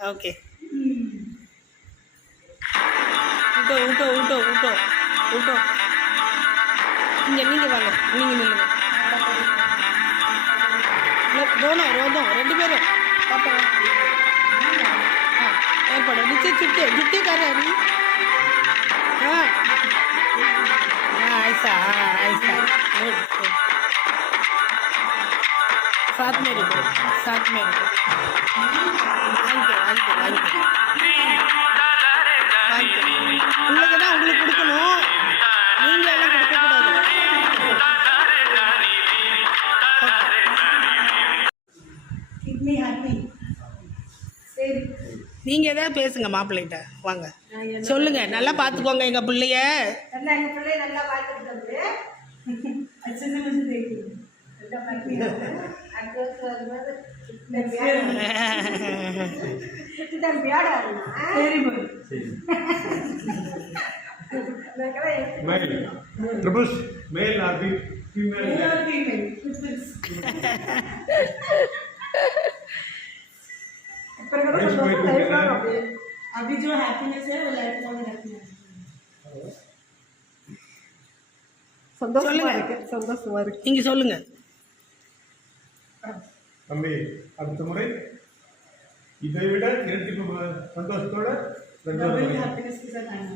okay उल्टो उल्टो उल्टो उल्टो उल्टो இங்கே நீங்கள் வாங்க நீங்கள் நில்லுங்க ரோனா ரோதம் ரெண்டு பேரும் பாப்பா ஏற்படும் நிச்சய சுட்டு ஜுட்டிக்கார நீ ऐसा ऐसा साथ में रुको साथ में रुको உங்களுக்கு தான் உங்களுக்கு கொடுக்கணும் நீங்கள் எல்லாம் கொடுக்கக்கூடாது நீங்கள் எதாவது பேசுங்க மாப்பிள்ளைகிட்ட வாங்க சொல்லுங்க நல்லா பார்த்துக்கோங்க எங்கள் பிள்ளைய நல்லா பார்த்துக்கிட்டு ट्रिपल्स मेल और फीमेल अभी जो हैप्पीनेस है वो लाइफ लॉन्ग हैप्पीनेस சொல்லுங்க சந்தோஷமா இருக்கு நீங்க சொல்லுங்க தம்பி அடுத்த முறை இதை விட இரட்டிப்பு சந்தோஷத்தோட हैप्पीनेस के साथ आना